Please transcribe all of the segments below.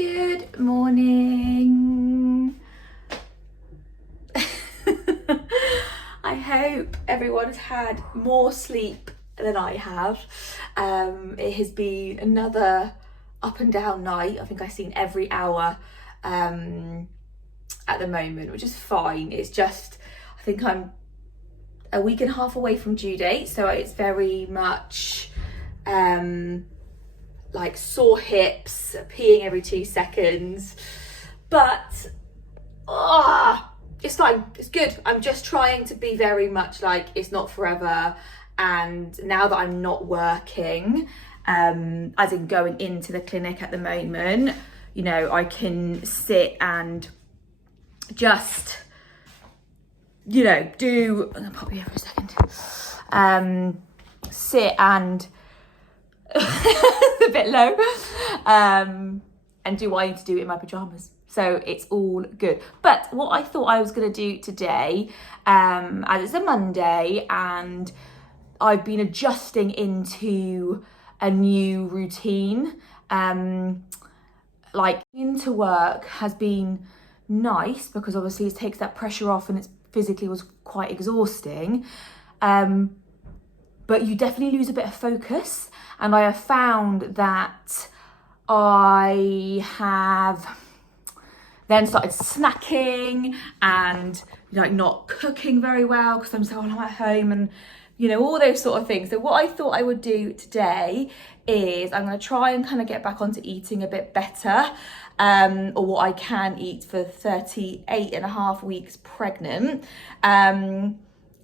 Good morning. I hope everyone's had more sleep than I have. It has been another up and down night. I think I've seen every hour at the moment, which is fine. It's just, I think I'm a week and a half away from due date, so it's very much like sore hips, peeing every 2 seconds, but it's fine, it's good. I'm just trying to be very much like it's not forever, and now that I'm not working, as in going into the clinic at the moment, you know, I can sit and just, you know, do, I'm gonna pop you here for a second, sit and a bit low, and do what I need to do in my pajamas. So it's all good. But what I thought I was going to do today, as it's a Monday and I've been adjusting into a new routine, like into work has been nice because obviously it takes that pressure off and it's physically was quite exhausting. But you definitely lose a bit of focus. And I have found that I have then started snacking and like not cooking very well because I'm at home and, you know, all those sort of things. So what I thought I would do today is I'm going to try and kind of get back onto eating a bit better, or what I can eat for 38 and a half weeks pregnant, and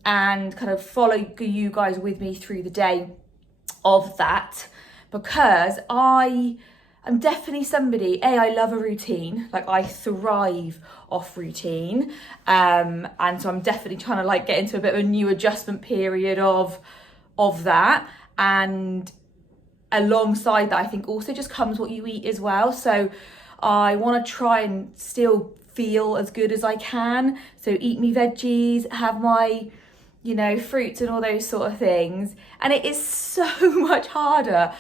kind of follow you guys with me through the day of that, because I'm definitely somebody, I love a routine, like I thrive off routine, and so I'm definitely trying to like get into a bit of a new adjustment period of that, and alongside that I think also just comes what you eat as well. So I want to try and still feel as good as I can, so eat me veggies, have my, you know, fruits and all those sort of things. And it is so much harder.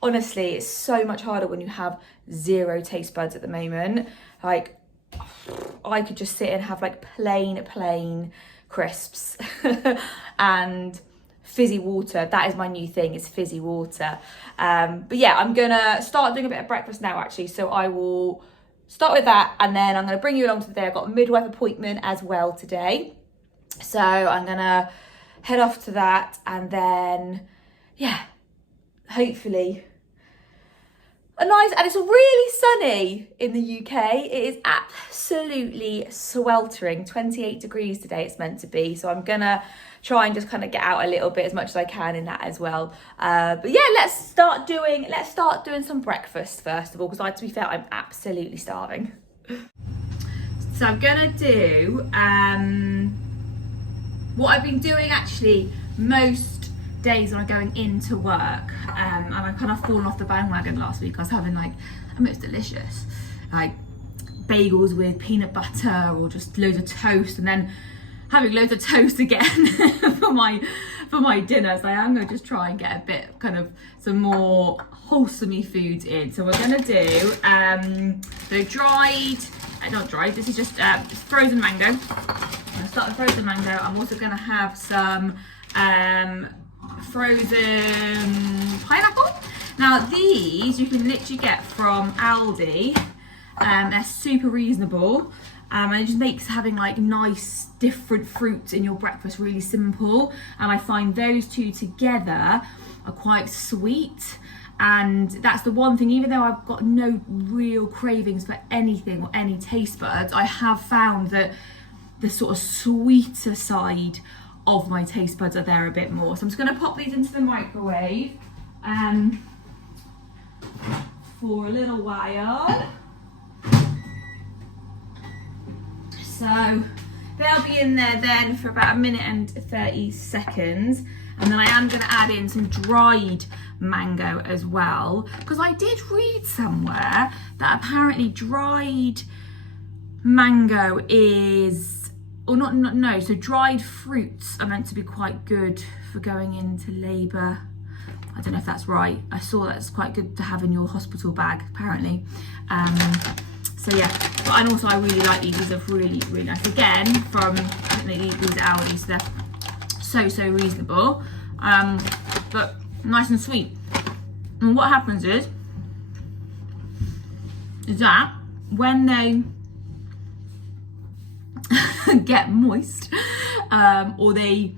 Honestly, it's so much harder when you have zero taste buds at the moment. Like, I could just sit and have like plain crisps and fizzy water. That is my new thing, is fizzy water. But yeah, I'm gonna start doing a bit of breakfast now actually. So I will start with that, and then I'm gonna bring you along to the day. I've got a midwife appointment as well today. So I'm gonna head off to that, and then, yeah, hopefully a nice, and it's really sunny in the UK. It is absolutely sweltering, 28 degrees today it's meant to be. So I'm gonna try and just kind of get out a little bit as much as I can in that as well. But yeah, let's start doing some breakfast first of all, because to be fair, I'm absolutely starving. So I'm gonna do, what I've been doing actually most days when I'm going into work, and I've kind of fallen off the bandwagon last week. I was having like, I mean, it's delicious, like bagels with peanut butter or just loads of toast, and then having loads of toast again for my dinner. So I am going to just try and get a bit kind of some more wholesome foods in. So we're going to do not dried, this is just frozen mango. I'm going to start with frozen mango. I'm also going to have some frozen pineapple. Now these you can literally get from Aldi. They're super reasonable, and it just makes having like nice different fruits in your breakfast really simple. And I find those two together are quite sweet. And that's the one thing, even though I've got no real cravings for anything or any taste buds, I have found that the sort of sweeter side of my taste buds are there a bit more. So I'm just going to pop these into the microwave for a little while. So they'll be in there then for about 1 minute and 30 seconds. And then I am going to add in some dried mango as well, because I did read somewhere that apparently dried mango is, or so dried fruits are meant to be quite good for going into labour I don't know if that's right. I saw that's quite good to have in your hospital bag, apparently. So yeah, and also I really like these. These are really, really nice. Again, from, I think these are Aldi, so they're so reasonable. But nice and sweet. And what happens is that when they get moist, or they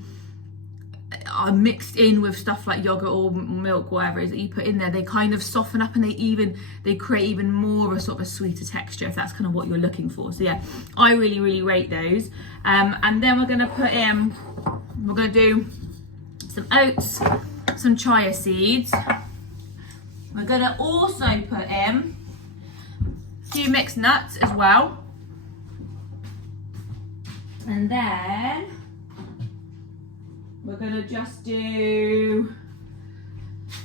are mixed in with stuff like yogurt or milk, whatever it is that you put in there, they kind of soften up and they create even more of a sort of a sweeter texture, if that's kind of what you're looking for. So yeah, I really, really rate those. And then we're gonna do some oats, some chia seeds. We're gonna also put in a few mixed nuts as well. And then we're gonna just do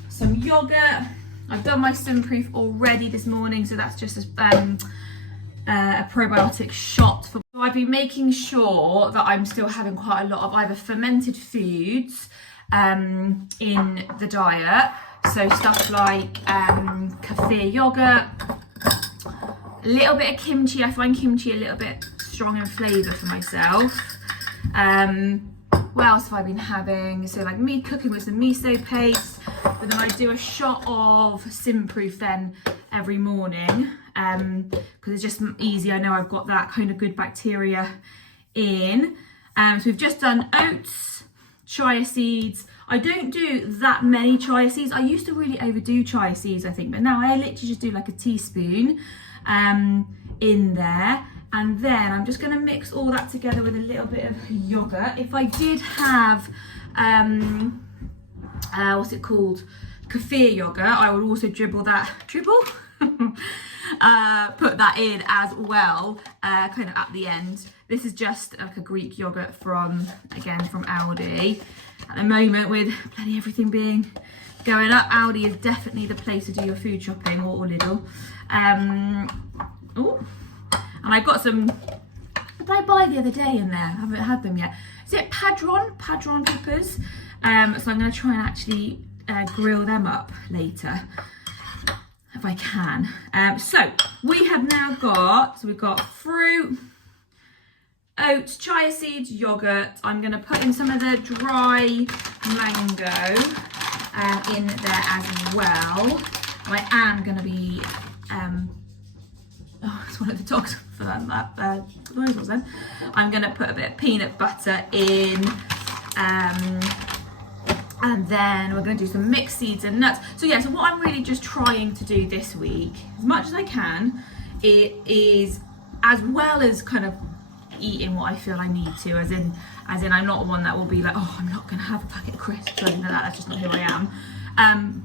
some yogurt. I've done my Sunproof already this morning, so that's just a probiotic shot. So I've been making sure that I'm still having quite a lot of either fermented foods in the diet. So stuff like kefir yogurt, a little bit of kimchi. I find kimchi a little bit strong in flavour for myself. What else have I been having? So like me cooking with some miso paste, but then I do a shot of Sunproof then every morning, because it's just easy. I know I've got that kind of good bacteria in. So we've just done oats, chia seeds. I don't do that many chia seeds. I used to really overdo chia seeds, I think, but now I literally just do like a teaspoon in there. And then I'm just going to mix all that together with a little bit of yogurt. If I did have, what's it called? Kefir yogurt, I would also put that in as well, kind of at the end. This is just like a Greek yogurt from Aldi. At the moment, with bloody everything going up, Aldi is definitely the place to do your food shopping, or Lidl. And I got some, what did I buy the other day in there? I haven't had them yet. Is it Padron peppers? So I'm going to try and actually grill them up later, if I can. So we have now got, we've got fruit, oats, chia seeds, yogurt. I'm going to put in some of the dry mango in there as well. I am going to be, it's one of the dogs for that noise was then. I'm going to put a bit of peanut butter in, and then we're going to do some mixed seeds and nuts. So yeah, so what I'm really just trying to do this week, as much as I can, it is, as well as kind of eating what I feel I need to, as in I'm not one that will be like, oh, I'm not going to have a packet of crisps or anything like that. That's just not who I am.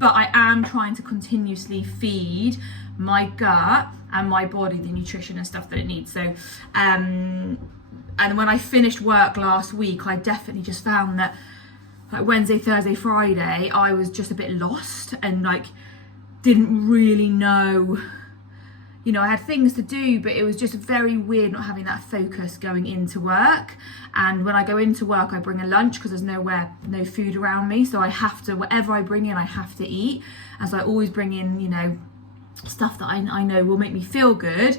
But I am trying to continuously feed my gut and my body the nutrition and stuff that it needs. So and when I finished work last week, I definitely just found that like Wednesday, Thursday, Friday, I was just a bit lost and like didn't really know, you know, I had things to do, but it was just very weird not having that focus going into work. And when I go into work, I bring a lunch because there's no food around me, so I have to, whatever I bring in, I have to eat. And so I always bring in, you know, stuff that I know will make me feel good.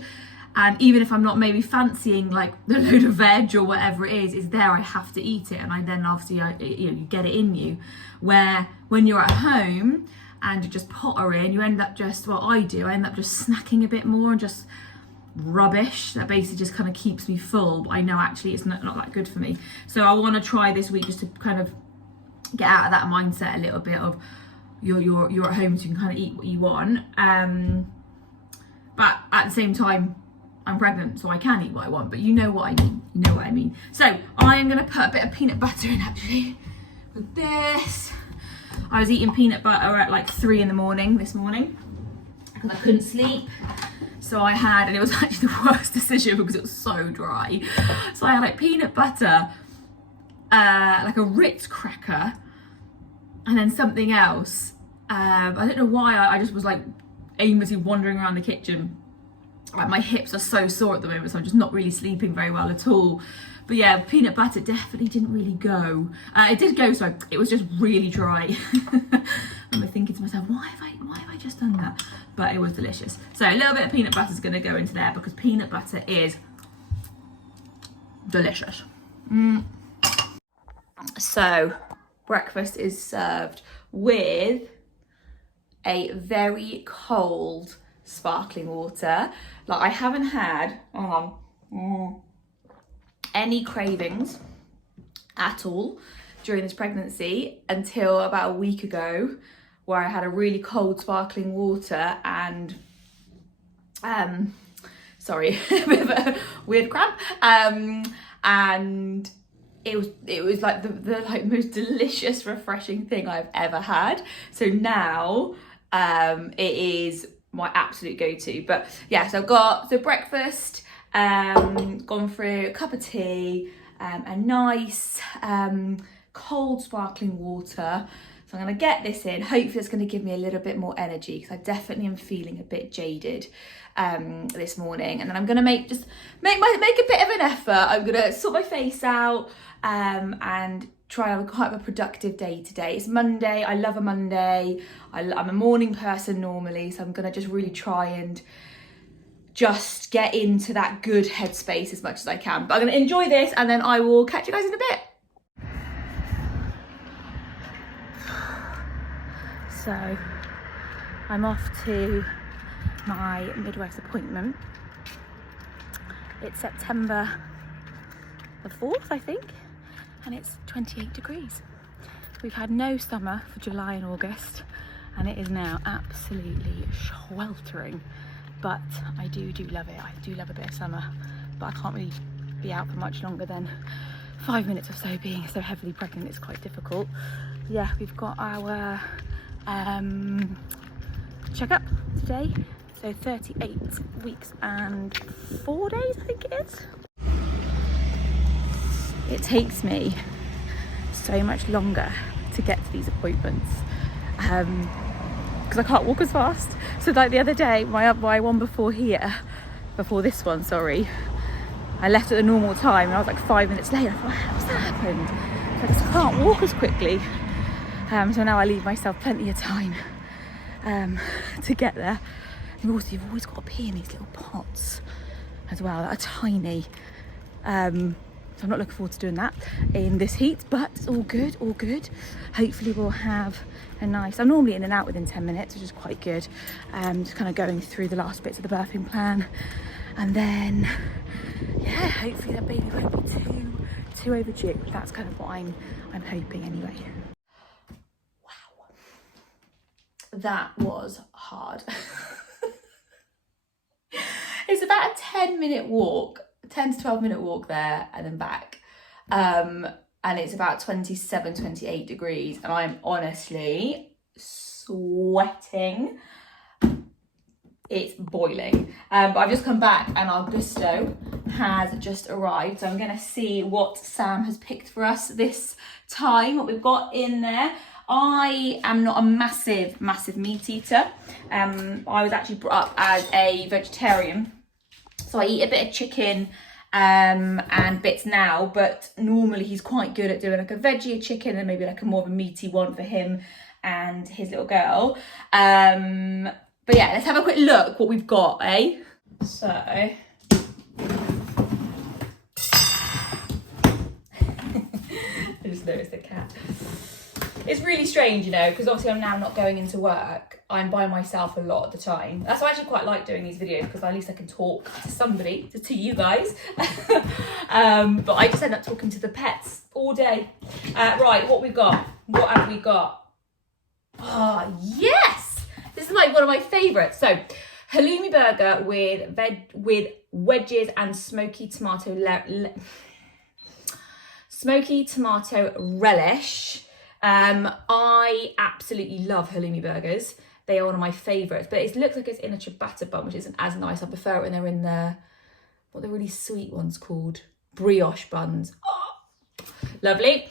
And even if I'm not maybe fancying like the load of veg or whatever it is there, I have to eat it. And I then obviously, you get it in you. Where when you're at home and you just pottering, you end up just, well, I end up just snacking a bit more and just rubbish that basically just kind of keeps me full. But I know actually it's not that good for me. So I want to try this week just to kind of get out of that mindset a little bit of you're at home so you can kind of eat what you want. But at the same time, I'm pregnant, so I can eat what I want, but you know what I mean. So I am going to put a bit of peanut butter in actually with this. I was eating peanut butter at like 3 a.m. this morning because I couldn't sleep. So I had, and it was actually the worst decision because it was so dry. So I had like peanut butter, like a Ritz cracker, and then something else. I don't know why I just was like aimlessly wandering around the kitchen Like my hips are so sore at the moment, so I'm just not really sleeping very well at all. But yeah, peanut butter definitely didn't really go. It did go, so it was just really dry. I'm thinking to myself, why have I just done that? But it was delicious. So a little bit of peanut butter is going to go into there because peanut butter is delicious. So breakfast is served with a very cold sparkling water. Like I haven't had any cravings at all during this pregnancy until about a week ago, where I had a really cold sparkling water and sorry, a bit of a weird cramp, and it was like the like most delicious, refreshing thing I've ever had. So now it is my absolute go-to. But yeah, so I've got the breakfast, gone through a cup of tea, a nice cold sparkling water. So I'm going to get this in. Hopefully it's going to give me a little bit more energy, because I definitely am feeling a bit jaded this morning. And then I'm going to make a bit of an effort. I'm going to sort my face out and try and have quite a productive day today. It's Monday. I love a Monday. I'm a morning person normally, so I'm going to just really try and just get into that good headspace as much as I can. But I'm going to enjoy this, and then I will catch you guys in a bit. So I'm off to my midwife's appointment. It's September the 4th, I think, and it's 28 degrees. We've had no summer for July and August, and it is now absolutely sweltering. But I do love it. I do love a bit of summer, but I can't really be out for much longer than 5 minutes or so. Being so heavily pregnant, it's quite difficult. Yeah, we've got our checkup today. So 38 weeks and 4 days, I think it is. It takes me so much longer to get to these appointments because I can't walk as fast. So like the other day, my one before this one, sorry, I left at the normal time and I was like 5 minutes late. I thought, how's that happened? I just can't walk as quickly. So now I leave myself plenty of time to get there. And also, you've always got to pee in these little pots as well that are tiny. So I'm not looking forward to doing that in this heat, but it's all good, all good. Hopefully we'll have a nice, I'm normally in and out within 10 minutes, which is quite good. Just kind of going through the last bits of the birthing plan. And then, yeah, hopefully that baby won't be too overdue. That's kind of what I'm hoping anyway. Wow. That was hard. It's about a 10-minute walk. 10 to 12 minute walk there and then back, and it's about 27, 28 degrees, and I'm honestly sweating. It's boiling, but I've just come back and our gusto has just arrived, so I'm gonna see what Sam has picked for us this time, what we've got in there. I am not a massive meat eater. I was actually brought up as a vegetarian, so I eat a bit of chicken and bits now, but normally he's quite good at doing like a veggie chicken and maybe like a more of a meaty one for him and his little girl. But yeah, let's have a quick look what we've got, eh? So I just noticed the cat. It's really strange, you know, because obviously I'm now not going into work. I'm by myself a lot of the time. That's why I actually quite like doing these videos, because at least I can talk to somebody, to you guys. But I just end up talking to the pets all day. Right, what we got? What have we got? Oh, yes! This is like one of my favourites. So, halloumi burger with wedges and smoky tomato relish. I absolutely love halloumi burgers. They are one of my favourites, but it looks like it's in a ciabatta bun, which isn't as nice. I prefer it when they're in what the really sweet ones called, brioche buns. Oh, lovely.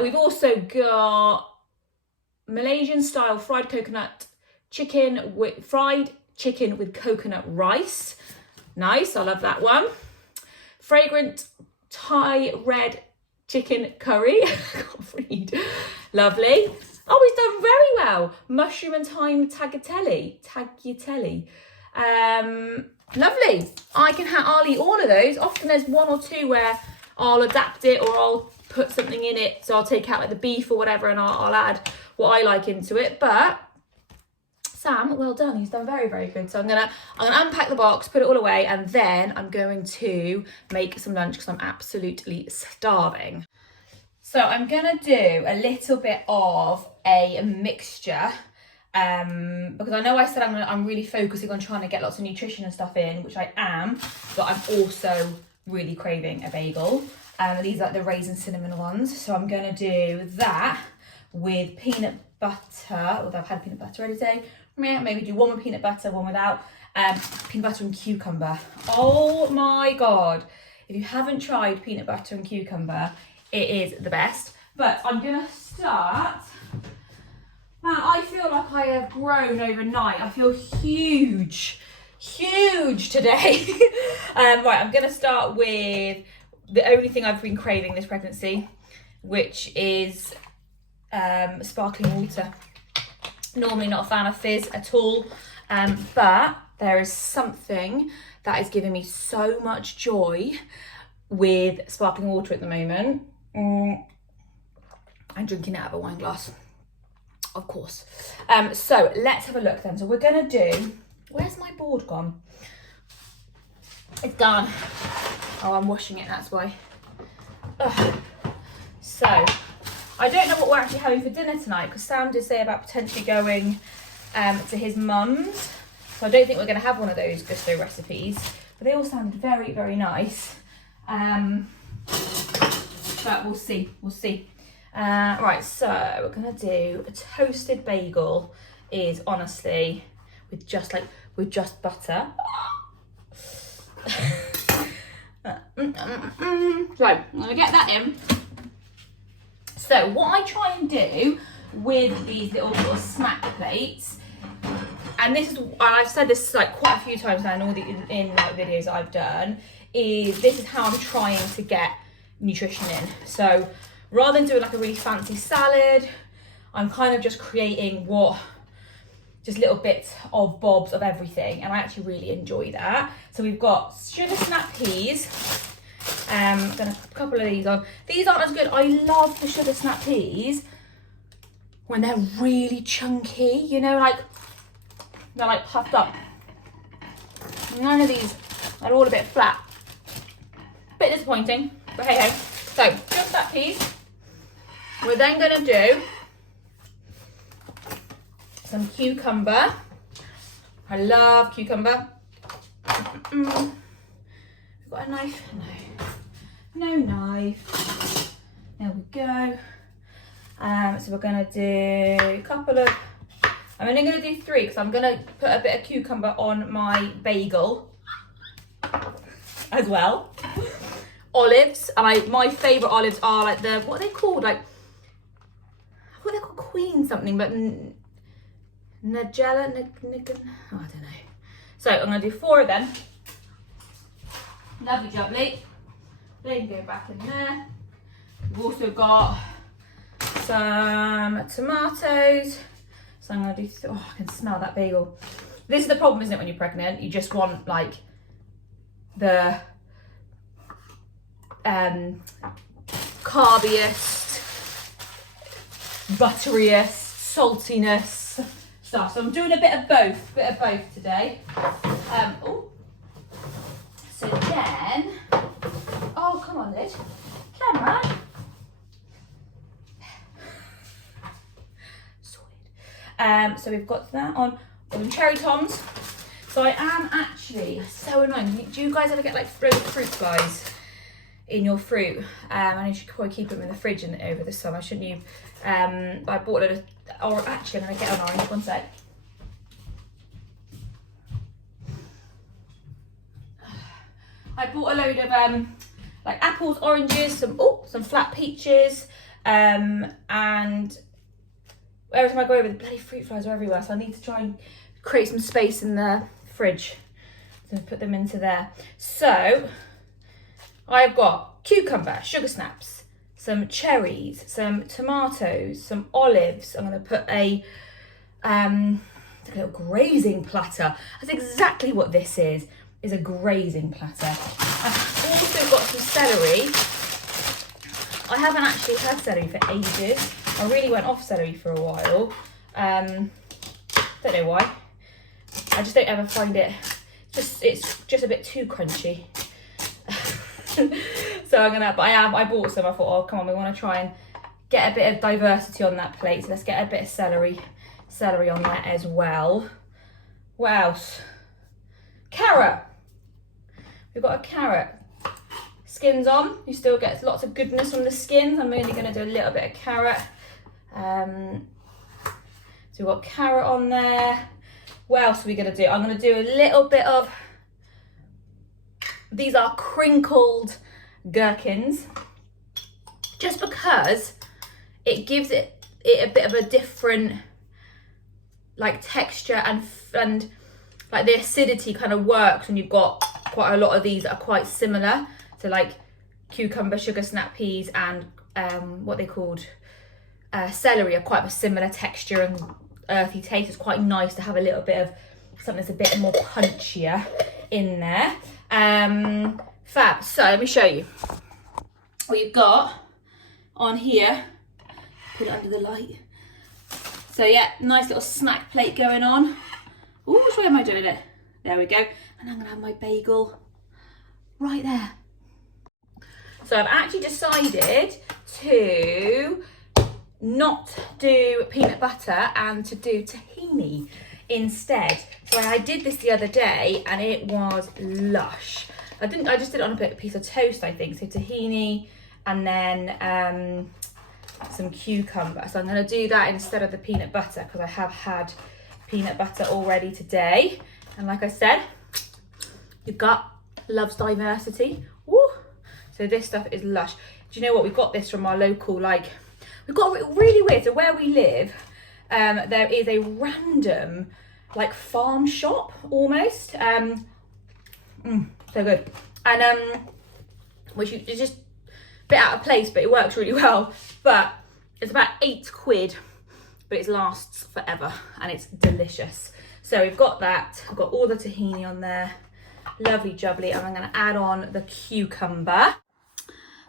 We've also got Malaysian style fried chicken with coconut rice. Nice, I love that one. Fragrant Thai red chicken curry. I can't read. Lovely. Oh, he's done very well. Mushroom and thyme tagliatelle. Lovely. I'll eat all of those. Often there's one or two where I'll adapt it or I'll put something in it. So I'll take out like the beef or whatever and I'll add what I like into it. But Sam, well done. He's done very, very good. So I'm gonna unpack the box, put it all away, and then I'm going to make some lunch because I'm absolutely starving. So I'm gonna do a little bit of a mixture because I know I said I'm really focusing on trying to get lots of nutrition and stuff in, which I am, but I'm also really craving a bagel. These are like the raisin cinnamon ones. So I'm gonna do that with peanut butter, although I've had peanut butter already today. Maybe do one with peanut butter, one without. Peanut butter and cucumber. Oh my God. If you haven't tried peanut butter and cucumber, it is the best. But I'm gonna start. Man, I feel like I have grown overnight. I feel huge today. Right, I'm gonna start with the only thing I've been craving this pregnancy, which is sparkling water. Normally not a fan of fizz at all, but there is something that is giving me so much joy with sparkling water at the moment. I'm drinking it out of a wine glass, of course. So let's have a look then. So we're gonna do, where's my board gone? It's gone. Oh, I'm washing it, that's why. Ugh. So I don't know what we're actually having for dinner tonight because Sam did say about potentially going to his mum's. So I don't think we're going to have one of those gusto recipes, but they all sounded very, very nice. But we'll see. Right, so we're going to do a toasted bagel is honestly with just butter. So I'm going to get that in. So what I try and do with these little sort of snack plates, and this is, I've said this like quite a few times now in all the like videos I've done, is this is how I'm trying to get nutrition in. So rather than doing like a really fancy salad, I'm kind of just creating just little bits of bobs of everything, and I actually really enjoy that. So we've got sugar snap peas. Gonna put a couple of these on. These aren't as good. I love the sugar snap peas when they're really chunky, you know, like they're like puffed up. None of these are all a bit flat. Bit disappointing, but hey ho. So sugar snap peas. We're then gonna do some cucumber. I love cucumber. We've got a knife? No knife. There we go. So we're gonna do a couple of, I'm only gonna do 3 because I'm gonna put a bit of cucumber on my bagel as well. Olives, and my favourite olives are like the, what are they called? Like, I thought they're called Queen something, but Nigella, oh, I don't know. So I'm gonna do 4 of them. Lovely jubbly. They can go back in there. We've also got some tomatoes. So I'm gonna do, oh, I can smell that bagel. This is the problem, isn't it, when you're pregnant? You just want like the carbiest, butteriest, saltiness stuff. So I'm doing a bit of both today. So then, oh, come on, lid. Camera. Sorted. So we've got that on cherry toms. So I am actually, so annoying. Do you guys ever get like frozen fruit flies in your fruit? And you should probably keep them in the fridge over the summer, shouldn't you? I bought a, or actually I'm gonna get an orange, one sec. I bought a load of like apples, oranges, some flat peaches, and every time I go over, the bloody fruit flies are everywhere, so I need to try and create some space in the fridge So put them into there. So I've got cucumber, sugar snaps, some cherries, some tomatoes, some olives. I'm going to put a little grazing platter. That's exactly what this is a grazing platter. I've also got some celery. I haven't actually had celery for ages. I really went off celery for a while. Don't know why. I just don't ever find it, it's just a bit too crunchy. So I bought some. I thought, oh come on, we want to try and get a bit of diversity on that plate. So let's get a bit of celery on there as well. What else? Carrot. We've got a carrot. Skins on. You still get lots of goodness from the skins. I'm only going to do a little bit of carrot. So we've got carrot on there. What else are we going to do? I'm going to do a little bit of, these are crinkled gherkins, just because it gives it a bit of a different like texture, and like the acidity kind of works when you've got quite a lot of these that are quite similar. So like cucumber, sugar snap peas, and what they called celery are quite a similar texture and earthy taste. It's quite nice to have a little bit of something that's a bit more punchier in there. Fab. So let me show you what you've got on here. Put it under the light. So yeah, nice little snack plate going on. Ooh, which way am I doing it? There we go. And I'm gonna have my bagel right there. So I've actually decided to not do peanut butter and to do tahini instead. So I did this the other day and it was lush. I just did it on a piece of toast, I think. So tahini and then some cucumber. So I'm going to do that instead of the peanut butter because I have had peanut butter already today. And like I said, your gut loves diversity. Woo! So this stuff is lush. Do you know what? We got this from our local, we've got really weird. So where we live, there is a random farm shop almost. So good. And which is just a bit out of place, but it works really well. But it's about £8, but it lasts forever and it's delicious. So we've got that. I've got all the tahini on there. Lovely jubbly. And I'm going to add on the cucumber.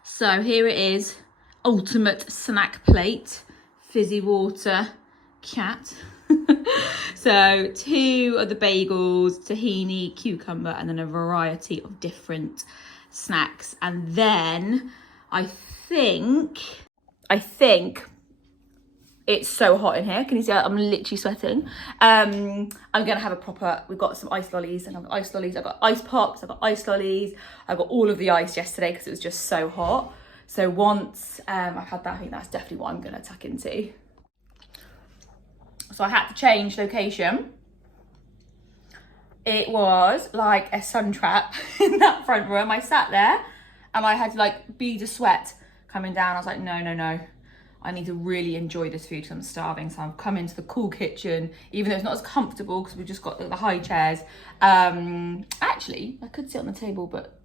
So here it is. Ultimate snack plate. Fizzy water. Cat. So 2 of the bagels, tahini, cucumber, and then a variety of different snacks. And then I think it's so hot in here. Can you see? I'm literally sweating. I'm gonna have we've got some ice lollies, and I've got ice lollies, I've got ice pops, I've got ice lollies, I got all of the ice yesterday because it was just so hot. So once I've had that, I think that's definitely what I'm gonna tuck into. So I had to change location. It was like a sun trap in that front room. I sat there and I had beads of sweat coming down. I was like, no. I need to really enjoy this food because I'm starving. So I've come into the cool kitchen, even though it's not as comfortable because we've just got the high chairs. Actually, I could sit on the table, but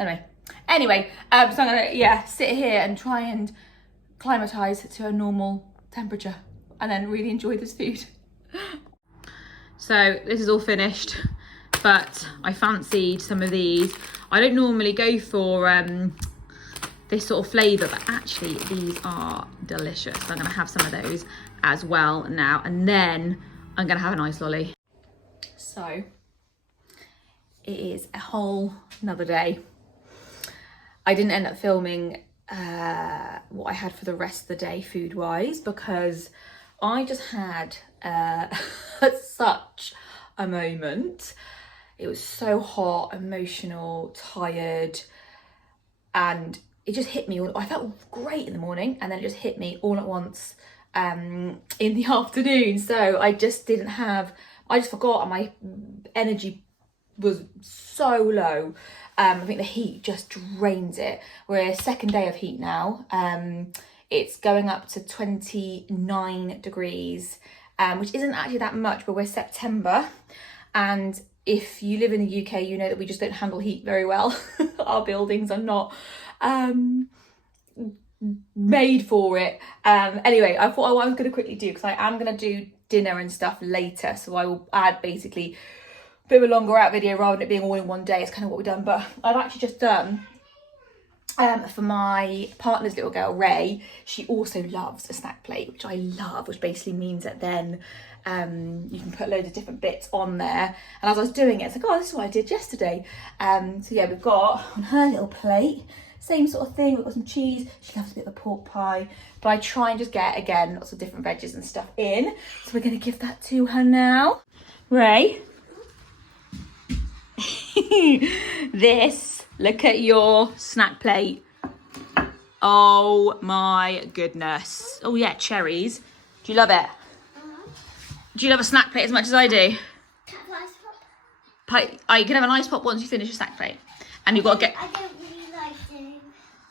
anyway. So I'm gonna, sit here and try and climatize to a normal temperature and then really enjoy this food. So this is all finished, but I fancied some of these. I don't normally go for this sort of flavour, but actually these are delicious. So I'm gonna have some of those as well now, and then I'm gonna have an ice lolly. So it is a whole another day. I didn't end up filming what I had for the rest of the day food-wise because I just had such a moment. It was so hot, emotional, tired, and it just hit me. I felt great in the morning, and then it just hit me all at once in the afternoon. So I just forgot, and my energy was so low. I think the heat just drains it. We're second day of heat now. It's going up to 29 degrees, which isn't actually that much, but we're September and if you live in the UK, you know that we just don't handle heat very well. Our buildings are not made for it. Anyway, I thought what I was going to quickly do, because I am going to do dinner and stuff later, so I will add basically a bit of a longer out video rather than it being all in one day. It's kind of what we've done, but I've actually just done for my partner's little girl Ray. She also loves a snack plate, which I love, which basically means that then you can put loads of different bits on there. And as I was doing it, it's like, oh, this is what I did yesterday. So yeah, we've got on her little plate, same sort of thing. We've got some cheese. She loves a bit of a pork pie, but I try and just get, again, lots of different veggies and stuff in. So we're going to give that to her now. Ray, look at your snack plate. Oh my goodness. Oh yeah, cherries. Do you love it? Do you love a snack plate as much as I do? You can have an ice pop once you finish your snack plate. And you've got to get... I don't really like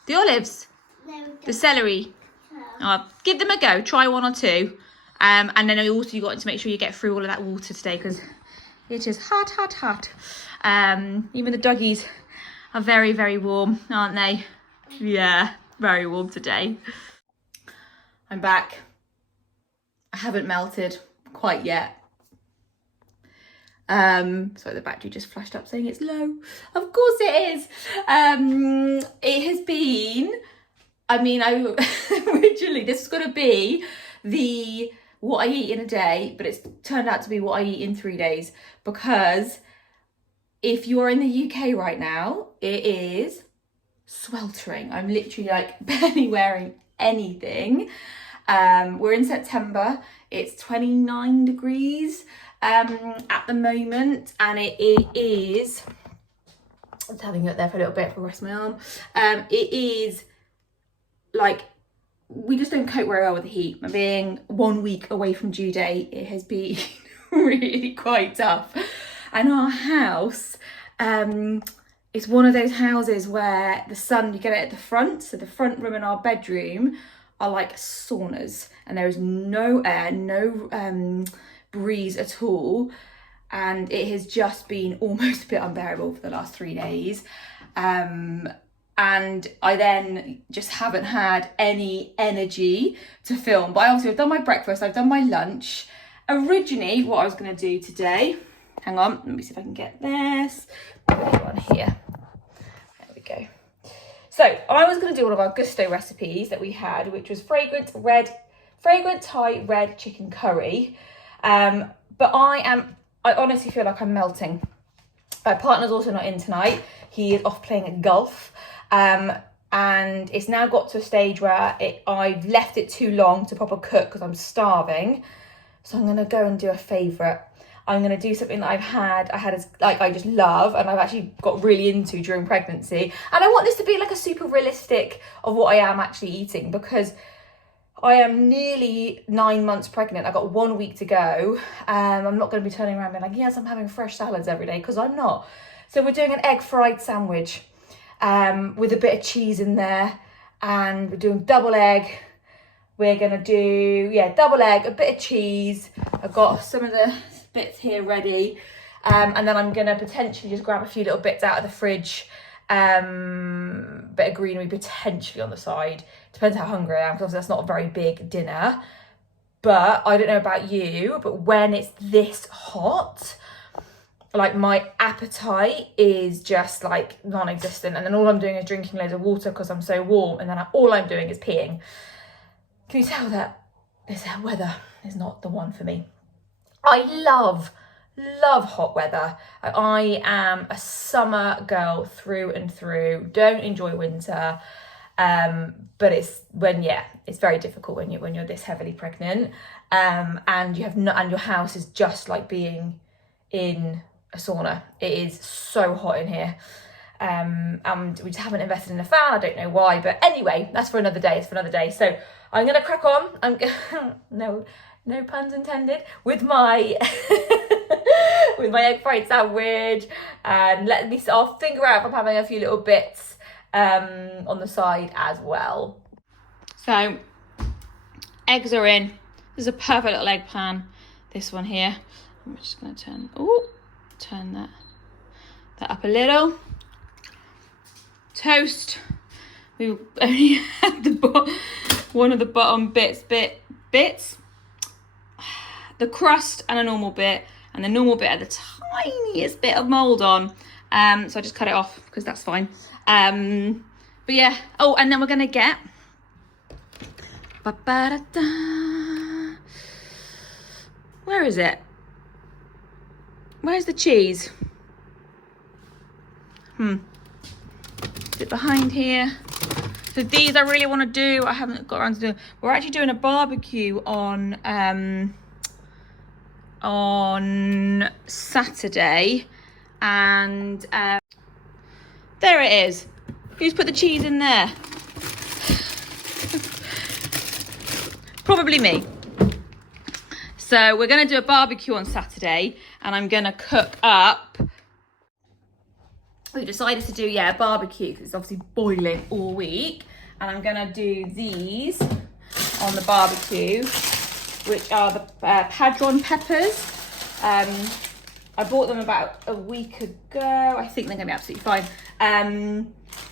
the olives? No. The celery? No. Oh, give them a go. Try one or two. And then also you've got to make sure you get through all of that water today, because it is hot, hot, hot. Even the doggies are very, very warm, aren't they? Yeah, very warm today. I'm back. I haven't melted quite yet. Sorry, the battery just flashed up saying it's low. Of course it is. It has been, I mean, originally this was going to be what I eat in a day, but it's turned out to be what I eat in 3 days, because if you're in the UK right now, it is sweltering. I'm literally like barely wearing anything. We're in September. It's 29 degrees at the moment, and it is, I was having it there for a little bit for the rest of my arm. It is like, we just don't cope very well with the heat. Being 1 week away from due date, it has been really quite tough. And our house, it's one of those houses where the sun, you get it at the front, so the front room and our bedroom are like saunas, and there is no air, no breeze at all, and it has just been almost a bit unbearable for the last 3 days. And I then just haven't had any energy to film. But obviously I've done my breakfast, I've done my lunch. Originally, what I was going to do today, hang on, let me see if I can get this. Put it on here. There we go. So I was going to do one of our gusto recipes that we had, which was fragrant Thai red chicken curry. But I honestly feel like I'm melting. My partner's also not in tonight. He is off playing golf. And it's now got to a stage where I've left it too long to proper cook because I'm starving. So I'm going to go and do a favourite. I'm going to do something that I had I just love, and I've actually got really into during pregnancy. And I want this to be like a super realistic of what I am actually eating, because I am nearly 9 months pregnant. I've got 1 week to go. I'm not going to be turning around and being like, yes, I'm having fresh salads every day, because I'm not. So we're doing an egg fried sandwich with a bit of cheese in there, and we're doing double egg. We're going to do, double egg, a bit of cheese. I've got some of the bits here ready. And then I'm going to potentially just grab a few little bits out of the fridge. Bit of greenery potentially on the side. Depends how hungry I am, because obviously that's not a very big dinner. But I don't know about you, but when it's this hot, like my appetite is just like non-existent. And then all I'm doing is drinking loads of water because I'm so warm. And then all I'm doing is peeing. Can you tell that this weather is not the one for me? I love hot weather. I am a summer girl through and through. Don't enjoy winter. But it's very difficult when you're this heavily pregnant. And your house is just like being in a sauna. It is so hot in here. And we just haven't invested in a fan. I don't know why, but anyway, that's for another day. It's for another day. So I'm gonna crack on. No puns intended, with my with my egg fried sandwich, and I'll figure out if I'm having a few little bits on the side as well. So eggs are in. This is a perfect little egg pan. This one here. I'm just gonna turn. Oh, turn that up a little. Toast. We only had one of the bottom bits, the crust and a normal bit, and the normal bit had the tiniest bit of mould on. So I just cut it off because that's fine. But yeah. Oh, and then we're gonna get where is it? Where's the cheese? Is it behind here? So these I really want to do. I haven't got around to doing. We're actually doing a barbecue on Saturday, and there it is. Who's put the cheese in there? Probably me. So we're going to do a barbecue on Saturday, and I'm going to cook up. We decided to do, a barbecue, because it's obviously boiling all week. And I'm going to do these on the barbecue, which are the padron peppers. I bought them about a week ago. I think they're going to be absolutely fine.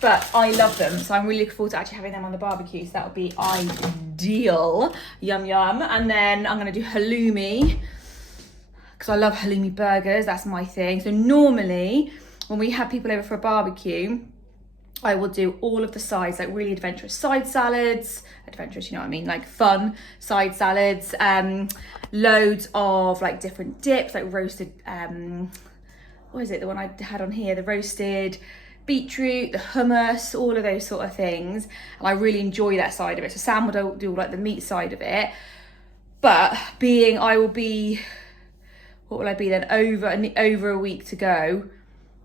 But I love them, so I'm really looking forward to actually having them on the barbecue. So that'll be ideal. Yum, yum. And then I'm going to do halloumi, because I love halloumi burgers. That's my thing. So normally, when we have people over for a barbecue, I will do all of the sides, like really adventurous side salads. Adventurous, you know what I mean? Like fun side salads. Loads of like different dips, like roasted, what is it? The one I had on here, the roasted beetroot, the hummus, all of those sort of things. And I really enjoy that side of it. So Sam will do like the meat side of it. But what will I be then? Over a week to go.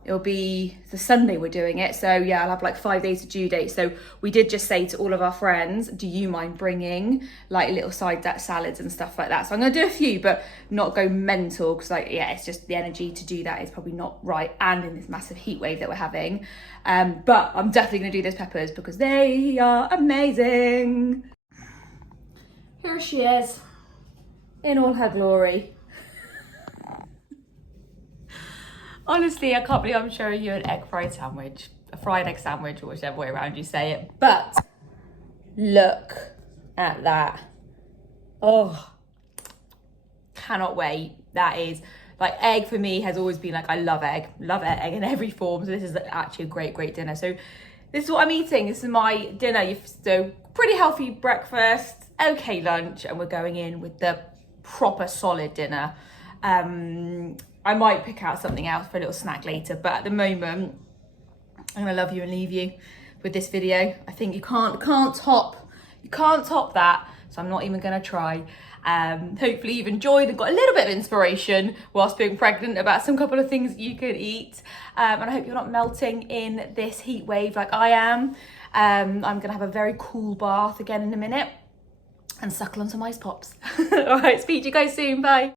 It'll be the Sunday we're doing it. So yeah, I'll have like 5 days to due date. So we did just say to all of our friends, do you mind bringing like little side salads and stuff like that? So I'm going to do a few, but not go mental, because it's just the energy to do that is probably not right. And in this massive heat wave that we're having. But I'm definitely going to do those peppers because they are amazing. Here she is in all her glory. Honestly, I can't believe I'm showing you an a fried egg sandwich, or whichever way around you say it. But look at that. Oh, cannot wait. That is, like, egg for me has always been like, I love egg in every form. So this is actually a great dinner. So this is what I'm eating. This is my dinner. So pretty healthy breakfast, okay lunch, and we're going in with the proper solid dinner. I might pick out something else for a little snack later, but at the moment, I'm gonna love you and leave you with this video. I think you can't top that, so I'm not even gonna try. Hopefully you've enjoyed and got a little bit of inspiration whilst being pregnant about some couple of things you could eat. And I hope you're not melting in this heat wave like I am. I'm gonna have a very cool bath again in a minute and suckle on some ice pops. All right, speak to you guys soon, bye.